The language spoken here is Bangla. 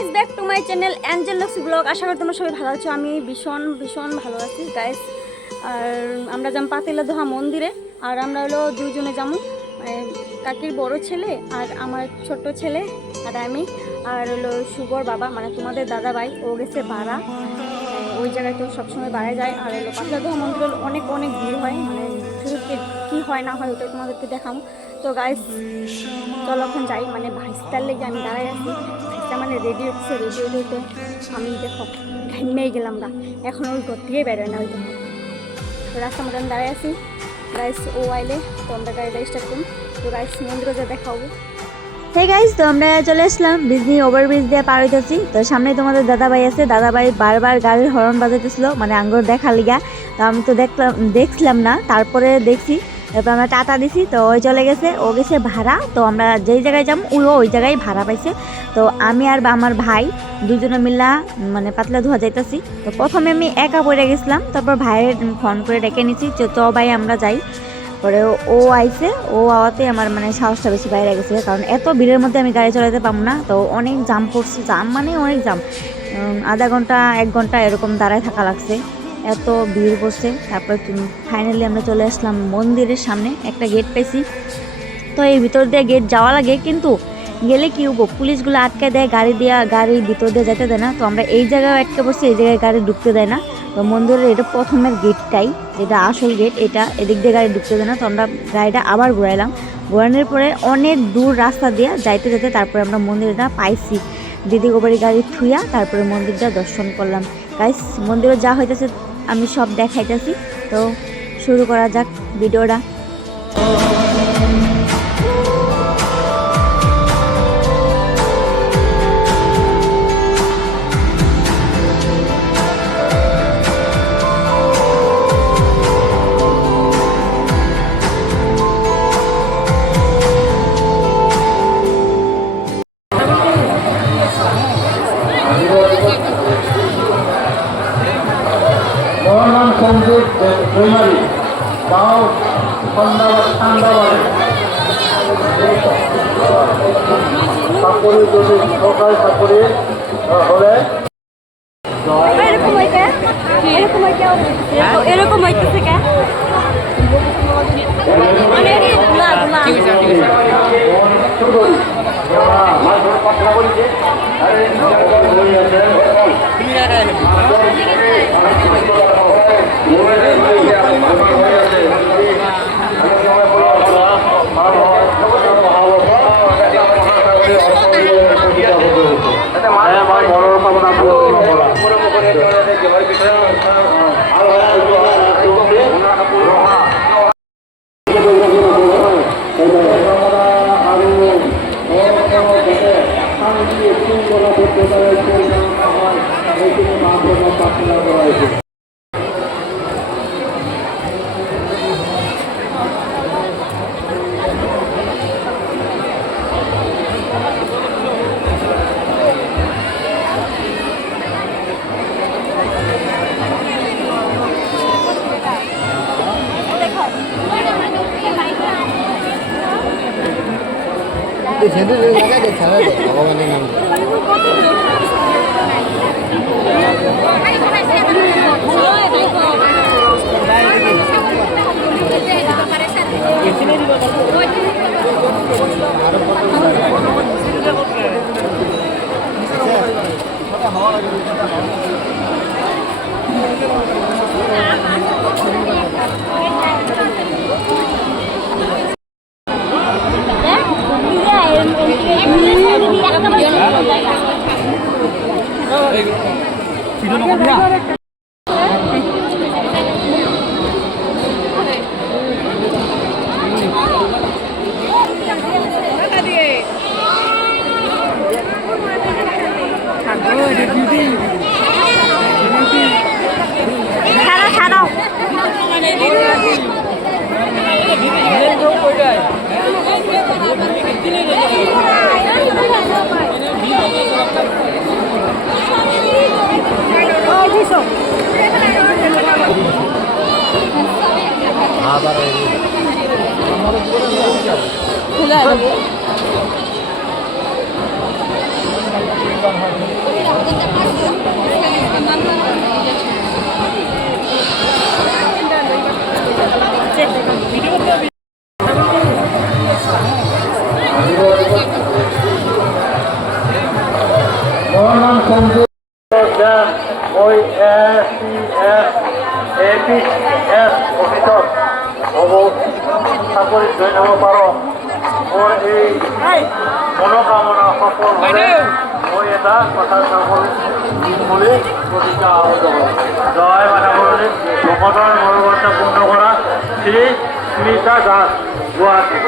Guys, back to my channel Angel Loxy vlog. আশা করি তোমরা সবাই ভালো আছো। আমি ভীষণ ভীষণ ভালো আছি গাইস। আর আমরা যাম পাতিলা দোহা মন্দিরে। আর আমরা হলো দুজনে যাবো, মানে কাকির বড় ছেলে আর আমার ছোট ছেলে আর আমি, আর হলো শুভর বাবা, মানে তোমাদের দাদা ভাই। ও গেছে ভাড়া, ওই জায়গায় তো সবসময় বাড়ায় যায়। আর হলো পাতিলা দোহা মন্দিরে অনেক অনেক ভিড় হয়, মানে শুধু কী হয় না হয় ওটাই তোমাদেরকে দেখাম। তো গাইস চলো এখন যাই, মানে ভাইস্তার লেগে আমি দাঁড়াই আছি। ভাইস্তা মানে রেডি হচ্ছে, রেডি হতে আমি দেখো ঘামিয়ে গেলাম গা, এখন ওই ঘর থেকে বেরোয় না। ওই জন্য তো রাস্তার মধ্যে আমি দাঁড়াই আছি গাইস। ও আইলে তো আমরা গাড়িটা স্টার্ট করুন। তো গাইস মন্দিরে যা দেখাবো। হে গাইস, তো আমরা চলে আসলাম বিজনি ওভারব্রিজ দিয়ে পার হইতেছি। তো সামনে তোমাদের দাদাভাই আছে, দাদাভাই বারবার গাড়ির হর্ন বাজাইতেছিল, মানে আঙ্গুর দেখা লিগা। তো আমি তো দেখছিলাম না, তারপরে দেখছি, তারপর আমরা টাটা দিছি। তো ওই চলে গেছে, ও গেছে ভাড়া। তো আমরা যেই জায়গায় যাবো ওই জায়গায় ভাড়া পাইছে। তো আমি আর আমার ভাই দুজনে মিলা মানে পাতলা ধোয়া যাইতেছি। তো প্রথমে আমি একা পড়ে গেছিলাম, তারপর ভাইয়ের ফোন করে ডেকে নিছি, তো ভাই আমরা যাই। পরে ও আইছে, ও আওয়াতে আমার মানে সাহসটা বেশি বাইরে গেছে, কারণ এত ভিড়ের মধ্যে আমি গাড়ি চালাতে পারবো না। তো অনেক জাম পড়ছে, জাম মানে অনেক জাম, আধা ঘন্টা 1 ঘন্টা এরকম দাঁড়ায় থাকা লাগছে, এত ভিড় পড়ছে। তারপর ফাইনালি আমরা চলে আসলাম মন্দিরের সামনে, একটা গেট পেয়েছি। তো এই ভিতর দিয়ে গেট যাওয়া লাগে, কিন্তু গেলে কি হবো, পুলিশগুলো আটকে দেয়, গাড়ির ভিতর দিয়ে যেতে দেয় না। তো আমরা এই জায়গায় আটকে বসছি, এই জায়গায় গাড়ি ঢুকতে দেয় না। তো মন্দিরের এটা প্রথমের গেটটাই, যেটা আসল গেট, এটা এদিক দিয়ে গাড়ি ঢুকতে দেয় না। তো আমরা গাড়িটা আবার ঘোরাইলাম, ঘোরানোর পরে অনেক দূর রাস্তা দিয়ে যাইতে যেতে তারপরে আমরা মন্দিরটা পাইছি। দিদি গোবারি গাড়ি থুইয়া তারপরে মন্দিরটা দর্শন করলাম। গাইস মন্দিরে যা হইতেছে আমি সব দেখাইতেছি। তো শুরু করা যাক ভিডিওটা। সঞ্জিত প্রাইমারি গাঁও ঠান্ডাবাড়ি চাকরি, যদি সরকারি চাকরি হলে এরকম হইতেছে কে, ভগবানের নাম ছাড়াও সঞ্জীব জ্ঞান ওই APS অফিসত হ'ব চাকৰিত জইন হ'ব পাৰোঁ মোৰ এই মনোকামনা সফল হ'লে মই এটা কথা চাকৰি বুলি প্ৰতিজ্ঞা আহত হ'ব জয় মাতামৰণি ভকতৰ মনোবাঞ্ছা পূৰ্ণ কৰা শ্ৰী স্মিতা দাস গুৱাহাটী